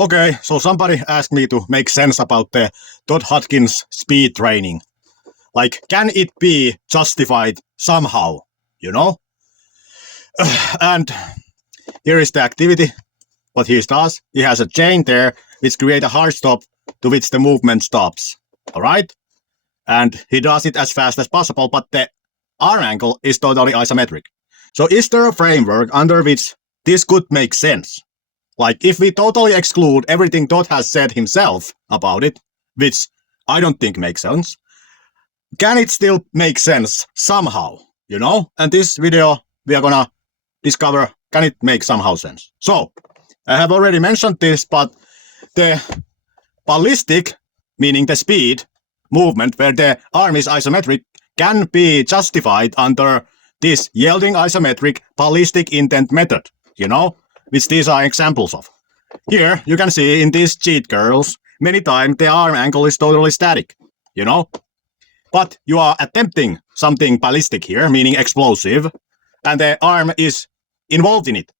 Okay, so somebody asked me to make sense about the Todd Hodgkin's speed training. Like, can it be justified somehow, you know? And here is the activity, what he does. He has a chain there, which creates a hard stop to which the movement stops, all right? And he does it as fast as possible, but the arm angle is totally isometric. So is there a framework under which this could make sense? Like, if we totally exclude everything Todd has said himself about it, which I don't think makes sense, can it still make sense somehow, you know? And this video, we are gonna discover, can it make somehow sense? So, I have already mentioned this, but the ballistic, meaning the speed, movement where the arm is isometric, can be justified under this yielding isometric ballistic intent method, you know? Which these are examples of. Here, you can see in these cheat girls, many times the arm angle is totally static, you know? But you are attempting something ballistic here, meaning explosive, and the arm is involved in it.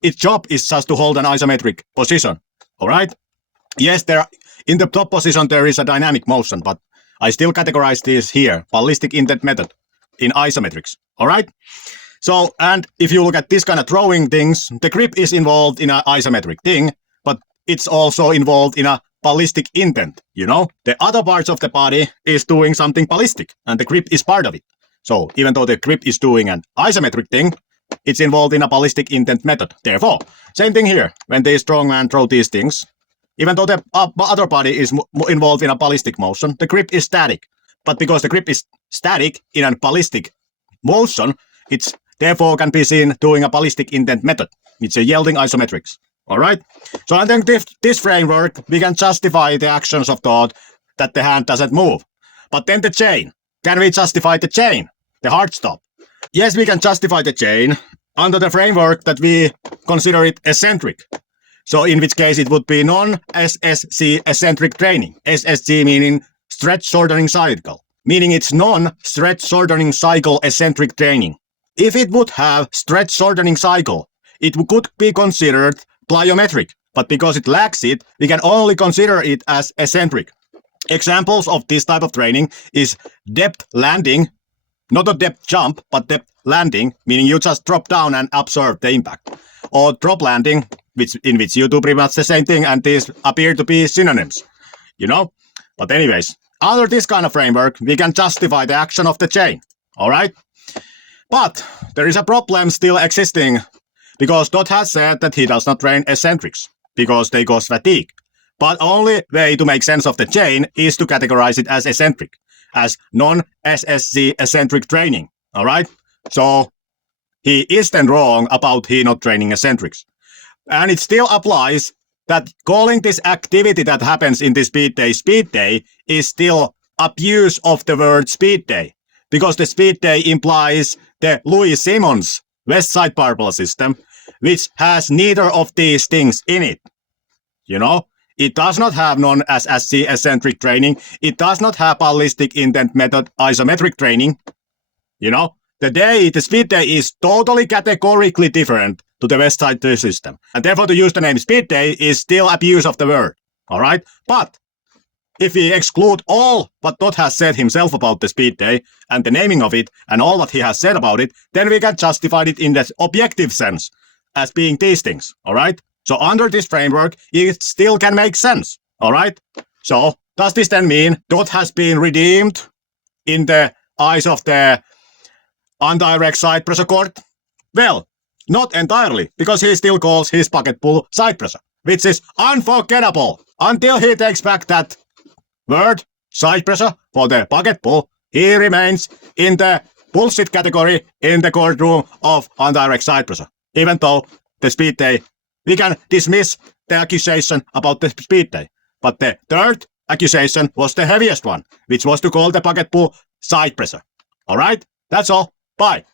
Its job is just to hold an isometric position, all right? Yes, in the top position there is a dynamic motion, but I still categorize this here, ballistic intent method, in isometrics, all right? So, and if you look at this kind of throwing things, the grip is involved in an isometric thing, but it's also involved in a ballistic intent, you know? The other parts of the body is doing something ballistic, and the grip is part of it. So, even though the grip is doing an isometric thing, it's involved in a ballistic intent method. Therefore, same thing here, when the strongman throw these things, even though the other body is involved in a ballistic motion, the grip is static. But because the grip is static in a ballistic motion, it's therefore can be seen doing a ballistic intent method. It's a yielding isometrics. All right? So I think this framework, we can justify the actions of Todd that the hand doesn't move. But then the chain. Can we justify the chain? The hard stop? Yes, we can justify the chain under the framework that we consider it eccentric. So in which case it would be non-SSC eccentric training. SSC meaning stretch shortening cycle. Meaning it's non-stretch shortening cycle eccentric training. If it would have stretch shortening cycle, it could be considered plyometric, but because it lacks it, we can only consider it as eccentric. Examples of this type of training is depth landing, not a depth jump, but depth landing, meaning you just drop down and absorb the impact. Or drop landing, in which you do pretty much the same thing, and these appear to be synonyms, you know? But anyways, under this kind of framework, we can justify the action of the chain, all right? But there is a problem still existing, because Todd has said that he does not train eccentrics, because they cause fatigue. But only way to make sense of the chain is to categorize it as eccentric, as non-SSC eccentric training, all right? So he is then wrong about he not training eccentrics. And it still applies that calling this activity that happens in this speed day is still abuse of the word speed day. Because the speed day implies the Louis Simmons West Side Barbell system, which has neither of these things in it. You know, it does not have non-SSC eccentric training. It does not have ballistic intent method isometric training. You know, the speed day is totally categorically different to the West Side system. And therefore to use the name speed day is still abuse of the word. All right? But if we exclude all what Todd has said himself about the speed day and the naming of it and all what he has said about it, then we can justify it in the objective sense as being these things. All right? So under this framework, it still can make sense. All right? So does this then mean Todd has been redeemed in the eyes of the undirect side pressure court? Well, not entirely, because he still calls his bucket pull side pressure, which is unforgettable. Until he takes back that word, side pressure, for the bucket pull, he remains in the bullshit category in the courtroom of undirect side pressure. Even though the speed day, we can dismiss the accusation about the speed day. But the third accusation was the heaviest one, which was to call the bucket pull side pressure. All right? That's all. Bye.